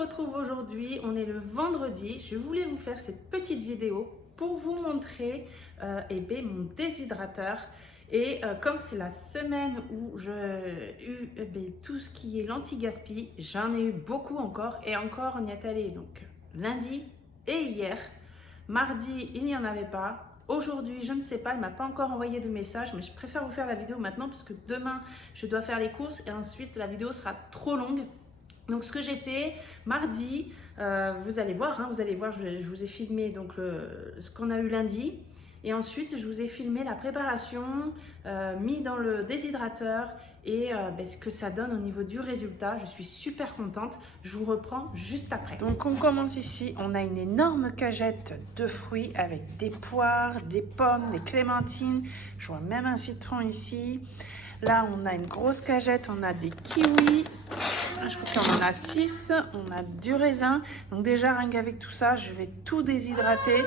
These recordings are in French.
retrouve aujourd'hui, on est le vendredi. Je voulais vous faire cette petite vidéo pour vous montrer mon déshydrateur. Et comme c'est la semaine où j'ai eu tout ce qui est l'anti-gaspi, j'en ai eu beaucoup encore et encore on y est allé donc lundi et hier. Mardi, il n'y en avait pas. Aujourd'hui, je ne sais pas, elle ne m'a pas encore envoyé de message, mais je préfère vous faire la vidéo maintenant parce que demain, je dois faire les courses et ensuite la vidéo sera trop longue. Donc ce que j'ai fait mardi, vous allez voir, je vous ai filmé donc ce qu'on a eu lundi. Et ensuite, je vous ai filmé la préparation, mis dans le déshydrateur et ce que ça donne au niveau du résultat. Je suis super contente. Je vous reprends juste après. Donc, on commence ici. On a une énorme cagette de fruits avec des poires, des pommes, des clémentines. Je vois même un citron ici. Là, on a une grosse cagette. On a des kiwis. Je crois qu'on en a 6. On a du raisin. Donc déjà, rien qu'avec tout ça, je vais tout déshydrater.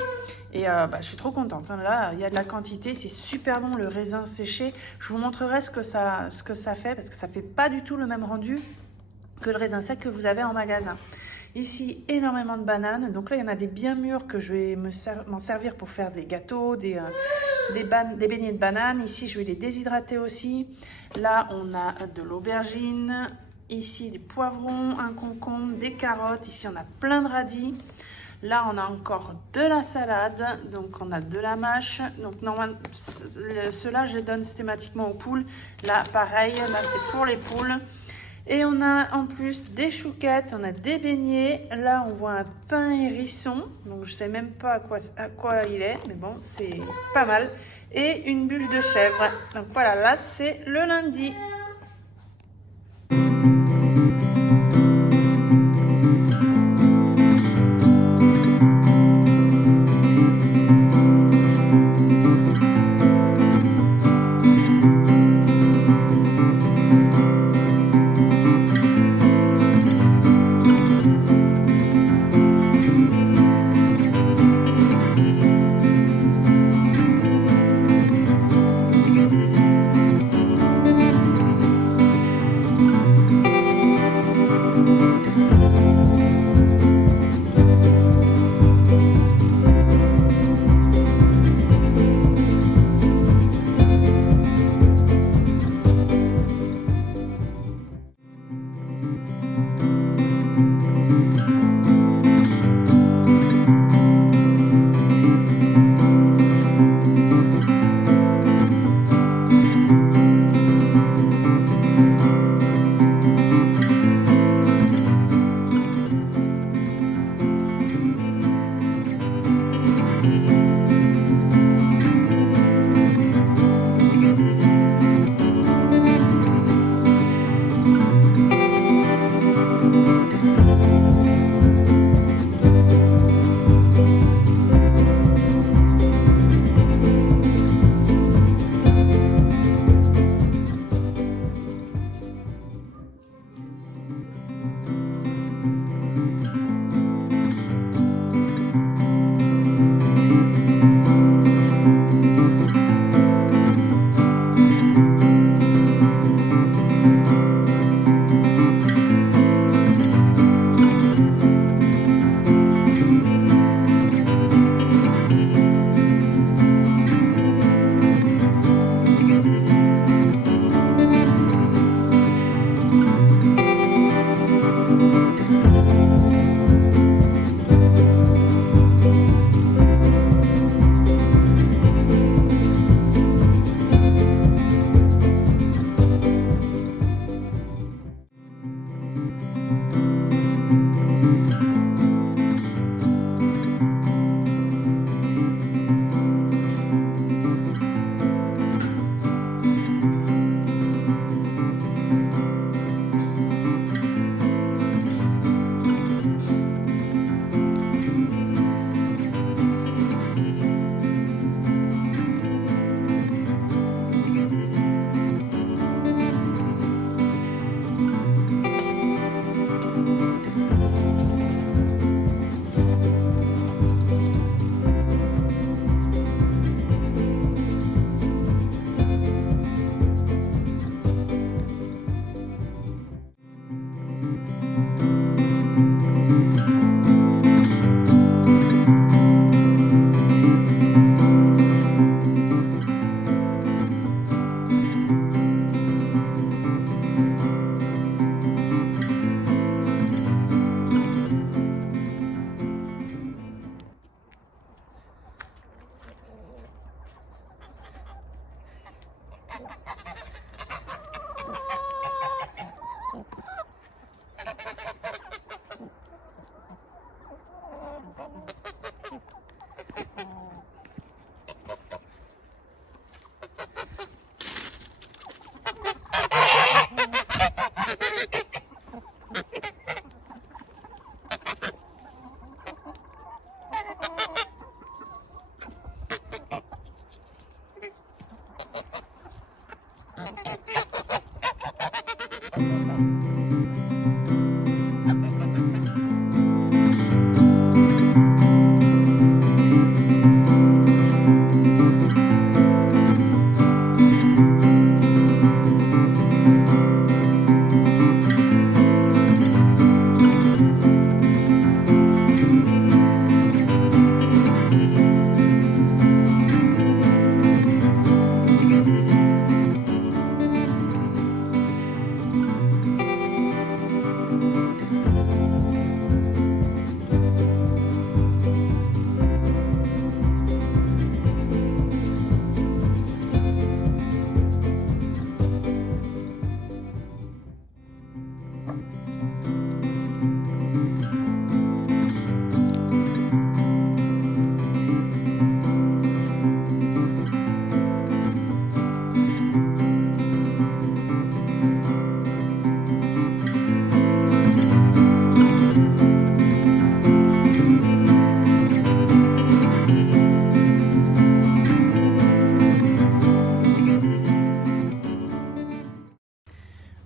Et je suis trop contente. Là, il y a de la quantité. C'est super bon, le raisin séché. Je vous montrerai ce que ça fait parce que ça ne fait pas du tout le même rendu que le raisin sec que vous avez en magasin. Ici, énormément de bananes. Donc là, il y en a des bien mûres que je vais m'en servir pour faire des gâteaux, des beignets de bananes. Ici, je vais les déshydrater aussi. Là, on a de l'aubergine. Ici, des poivrons, un concombre, des carottes. Ici, on a plein de radis. Là, on a encore de la salade. Donc, on a de la mâche. Donc, normalement, ceux-là, je les donne systématiquement aux poules. Là, pareil, là, c'est pour les poules. Et on a en plus des chouquettes, on a des beignets. Là, on voit un pain hérisson. Donc, je ne sais même pas à quoi il est. Mais bon, c'est pas mal. Et une bûche de chèvre. Donc, voilà, là, c'est le lundi.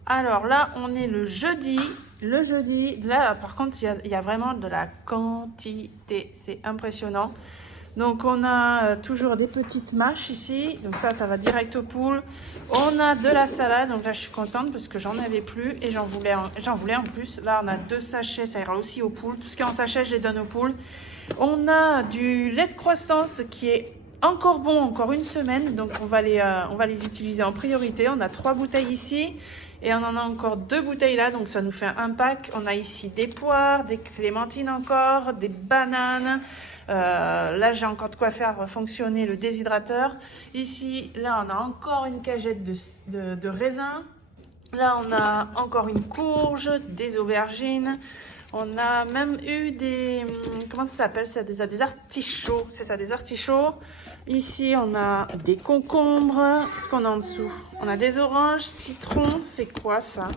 Alors là, on est le jeudi. Le jeudi, là, par contre, il y a vraiment de la quantité. C'est impressionnant. Donc, on a toujours des petites mâches ici. Donc ça va direct aux poules. On a de la salade. Donc là, je suis contente parce que j'en avais plus et j'en voulais en plus. Là, on a 2 sachets. Ça ira aussi aux poules. Tout ce qui est en sachet, je les donne aux poules. On a du lait de croissance qui est encore bon, encore une semaine. Donc, on va les utiliser en priorité. On a 3 bouteilles ici. Et on en a encore 2 bouteilles là, donc ça nous fait un pack. On a ici des poires, des clémentines encore, des bananes. Là, j'ai encore de quoi faire fonctionner le déshydrateur. Ici, là, on a encore une cagette de raisins. Là, on a encore une courge, des aubergines. On a même eu des... Comment ça s'appelle ça? Des artichauts. C'est ça, des artichauts. Ici, on a des concombres. Qu'est-ce qu'on a en dessous? On a des oranges, citrons. C'est quoi ça?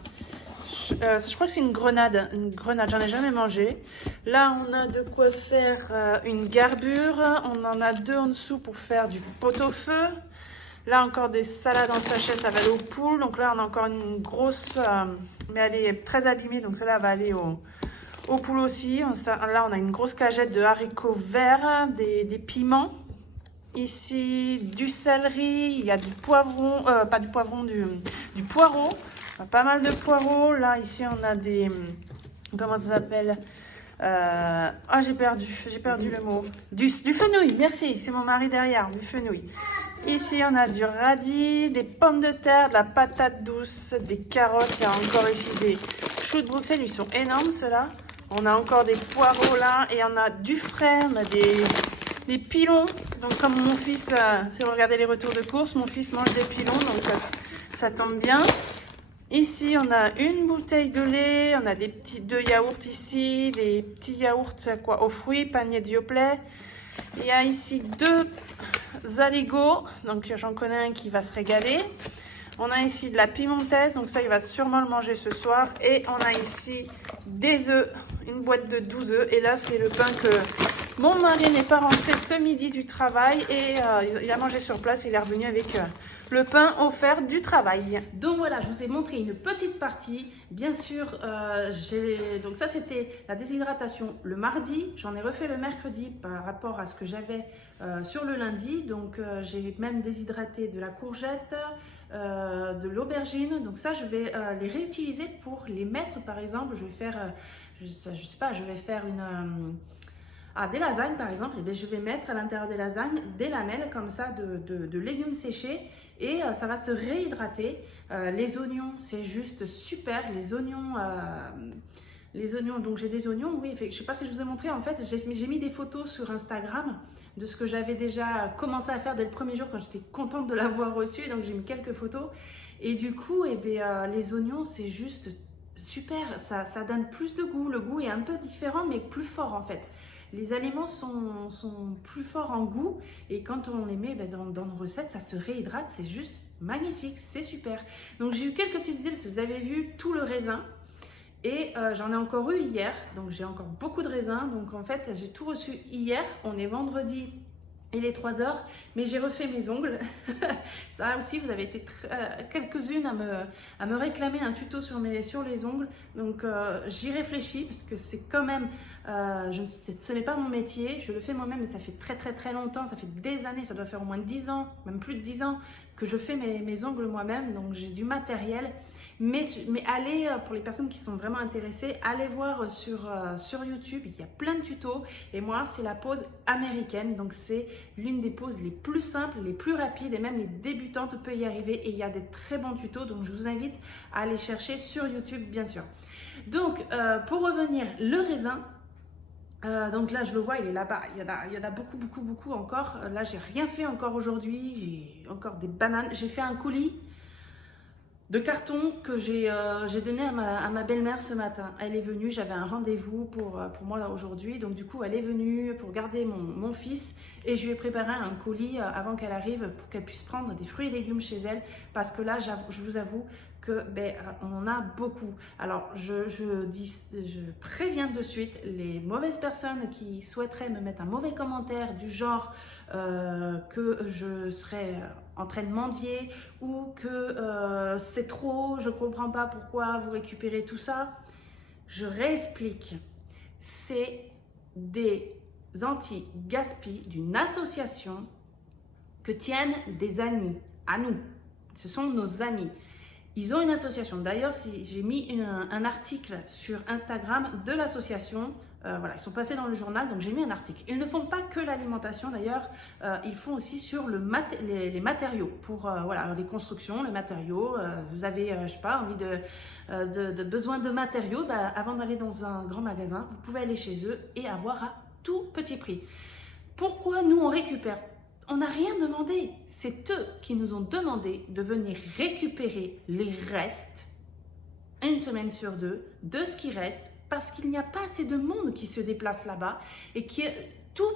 Je crois que c'est une grenade. Une grenade, j'en ai jamais mangé. Là, on a de quoi faire une garbure. On en a 2 en dessous pour faire du pot-au-feu. Là, encore des salades en sachet, ça va aller aux poules. Donc là, on a encore une grosse... mais elle est très abîmée, donc celle-là va aller aux poules aussi. Là, on a une grosse cagette de haricots verts, des piments. Ici, du céleri, il y a du poivron, pas du poivron, du poireau. Pas mal de poireaux. Là, ici, on a des... Comment ça s'appelle? J'ai perdu le mot. Du fenouil, merci, c'est mon mari derrière, du fenouil. Ici, on a du radis, des pommes de terre, de la patate douce, des carottes. Il y a encore ici des choux de Bruxelles, ils sont énormes ceux-là. On a encore des poireaux là et on a du frais, on a des pilons. Donc comme mon fils, si vous regardez les retours de course, mon fils mange des pilons, donc ça tombe bien. Ici, on a une bouteille de lait, on a des petits 2 yaourts ici, des petits yaourts aux fruits, panier de Yoplait. Il y a ici 2 aligots, donc j'en connais un qui va se régaler. On a ici de la pimentesse, donc ça il va sûrement le manger ce soir. Et on a ici des œufs, une boîte de 12 œufs. Et là c'est le pain que mon mari n'est pas rentré ce midi du travail et il a mangé sur place. Il est revenu avec le pain offert du travail. Donc voilà, je vous ai montré une petite partie. Bien sûr, donc ça c'était la déshydratation le mardi. J'en ai refait le mercredi par rapport à ce que j'avais sur le lundi. Donc j'ai même déshydraté de la courgette, de l'aubergine. Donc ça, je vais les réutiliser pour les mettre, par exemple, je vais faire, je sais pas, je vais faire des lasagnes par exemple, et bien, je vais mettre à l'intérieur des lasagnes des lamelles comme ça de légumes séchés et ça va se réhydrater. Les oignons, c'est juste super. Les oignons, donc j'ai des oignons, oui, je ne sais pas si je vous ai montré, en fait, j'ai mis des photos sur Instagram de ce que j'avais déjà commencé à faire dès le premier jour quand j'étais contente de l'avoir reçu, donc j'ai mis quelques photos. Et du coup, les oignons, c'est juste super, ça donne plus de goût. Le goût est un peu différent, mais plus fort en fait. Les aliments sont plus forts en goût et quand on les met dans nos recettes, ça se réhydrate, c'est juste magnifique, c'est super. Donc j'ai eu quelques petites idées parce que vous avez vu tout le raisin et j'en ai encore eu hier, donc j'ai encore beaucoup de raisins. Donc en fait, j'ai tout reçu hier, on est vendredi Il est 3 heures, mais j'ai refait mes ongles. Ça aussi, vous avez été quelques-unes à me réclamer un tuto sur les ongles. Donc, j'y réfléchis parce que c'est quand même, ce n'est pas mon métier. Je le fais moi-même, mais ça fait très longtemps. Ça fait des années, ça doit faire au moins 10 ans, même plus de 10 ans que je fais mes ongles moi-même. Donc, j'ai du matériel. Mais allez, pour les personnes qui sont vraiment intéressées, allez voir sur YouTube, il y a plein de tutos. Et moi, c'est la pose américaine. Donc, c'est l'une des poses les plus simples, les plus rapides et même les débutantes peuvent y arriver. Et il y a des très bons tutos. Donc, je vous invite à aller chercher sur YouTube, bien sûr. Donc, pour revenir, le raisin. Donc là, je le vois, il est là-bas. Il y en a beaucoup encore. Là, j'ai rien fait encore aujourd'hui. J'ai encore des bananes. J'ai fait un coulis de carton que j'ai donné à ma belle-mère ce matin. Elle est venue, j'avais un rendez-vous pour moi aujourd'hui, donc du coup elle est venue pour garder mon fils et je lui ai préparé un colis avant qu'elle arrive pour qu'elle puisse prendre des fruits et légumes chez elle parce que là je vous avoue que on en a beaucoup. Alors je préviens de suite les mauvaises personnes qui souhaiteraient me mettre un mauvais commentaire du genre que je serais en train de mendier ou que c'est trop, je ne comprends pas pourquoi vous récupérez tout ça. Je réexplique. C'est des anti-gaspi d'une association que tiennent des amis à nous. Ce sont nos amis. Ils ont une association. D'ailleurs, j'ai mis un article sur Instagram de l'association. Voilà, ils sont passés dans le journal, donc j'ai mis un article. Ils ne font pas que l'alimentation, d'ailleurs, ils font aussi sur les matériaux, pour voilà, les constructions, les matériaux. Vous avez, je sais pas, envie de besoin de matériaux, avant d'aller dans un grand magasin, vous pouvez aller chez eux et avoir à tout petit prix. Pourquoi nous on récupère? On n'a rien demandé. C'est eux qui nous ont demandé de venir récupérer les restes, une semaine sur deux, de ce qui reste, parce qu'il n'y a pas assez de monde qui se déplace là-bas et tout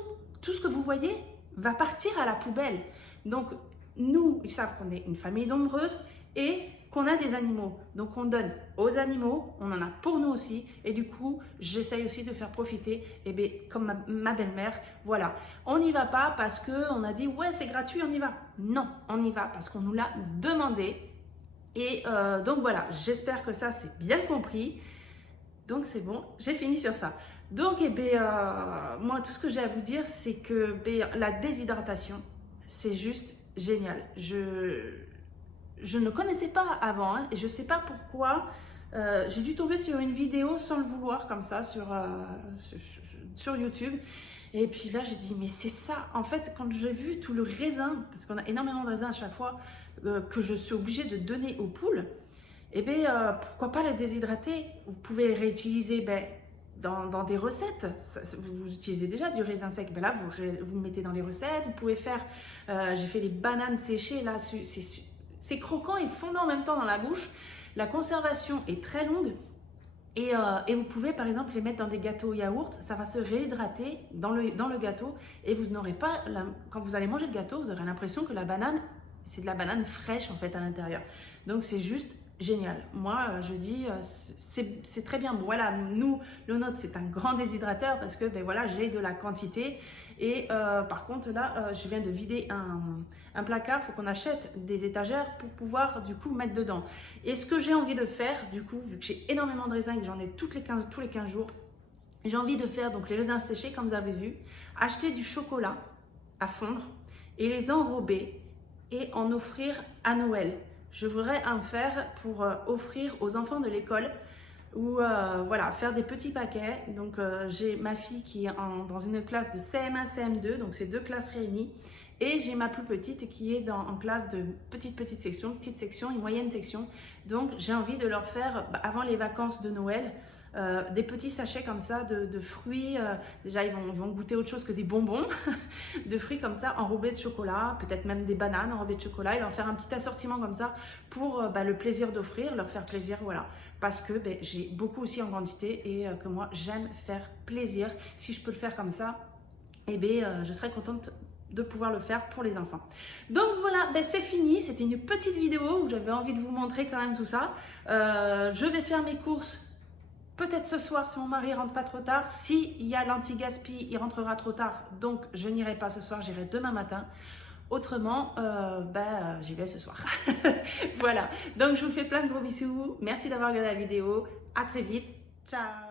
ce que vous voyez va partir à la poubelle. Donc, nous, ils savent qu'on est une famille nombreuse et qu'on a des animaux. Donc, on donne aux animaux, on en a pour nous aussi. Et du coup, j'essaye aussi de faire profiter, comme ma belle-mère, voilà. On n'y va pas parce qu'on a dit, ouais, c'est gratuit, on y va. Non, on y va parce qu'on nous l'a demandé. Et donc, voilà, j'espère que ça, c'est bien compris. Donc c'est bon, j'ai fini sur ça. Donc moi tout ce que j'ai à vous dire c'est que la déshydratation c'est juste génial. Je ne connaissais pas avant et je ne sais pas pourquoi j'ai dû tomber sur une vidéo sans le vouloir comme ça sur YouTube. Et puis là j'ai dit mais c'est ça en fait quand j'ai vu tout le raisin, parce qu'on a énormément de raisin à chaque fois que je suis obligée de donner aux poules. Pourquoi pas la déshydrater? Vous pouvez les réutiliser dans des recettes. Vous utilisez déjà du raisin sec. Là, vous le mettez dans les recettes. Vous pouvez faire, j'ai fait les bananes séchées. Là, c'est croquant et fondant en même temps dans la bouche. La conservation est très longue. Et vous pouvez par exemple les mettre dans des gâteaux au yaourt. Ça va se réhydrater dans le gâteau. Et vous n'aurez pas, quand vous allez manger le gâteau, vous aurez l'impression que la banane, c'est de la banane fraîche en fait à l'intérieur. Donc c'est juste génial. Moi, je dis, c'est très bien. Bon, voilà, nous, le nôtre, c'est un grand déshydrateur parce que voilà, j'ai de la quantité. Et par contre, là, je viens de vider un placard. Il faut qu'on achète des étagères pour pouvoir, du coup, mettre dedans. Et ce que j'ai envie de faire, du coup, vu que j'ai énormément de raisins et que j'en ai tous les 15 jours, j'ai envie de faire donc les raisins séchés, comme vous avez vu, acheter du chocolat à fondre et les enrober et en offrir à Noël. Je voudrais en faire pour offrir aux enfants de l'école ou voilà, faire des petits paquets. Donc j'ai ma fille qui est dans une classe de CM1, CM2, donc c'est 2 classes réunies. Et j'ai ma plus petite qui est en classe de petite section et moyenne section. Donc j'ai envie de leur faire, avant les vacances de Noël, des petits sachets comme ça de fruits. Déjà ils vont goûter autre chose que des bonbons de fruits comme ça enrobés de chocolat, peut-être même des bananes enrobées de chocolat, et leur faire un petit assortiment comme ça pour le plaisir d'offrir, leur faire plaisir, voilà, parce que j'ai beaucoup aussi en quantité et que moi j'aime faire plaisir. Si je peux le faire comme ça, je serais contente de pouvoir le faire pour les enfants. Donc voilà, c'est fini. C'était une petite vidéo où j'avais envie de vous montrer quand même tout ça. Je vais faire mes courses peut-être ce soir si mon mari rentre pas trop tard. S'il y a l'anti-gaspi, il rentrera trop tard, donc je n'irai pas ce soir, j'irai demain matin. Autrement, j'y vais ce soir. Voilà, donc je vous fais plein de gros bisous. Merci d'avoir regardé la vidéo. À très vite. Ciao.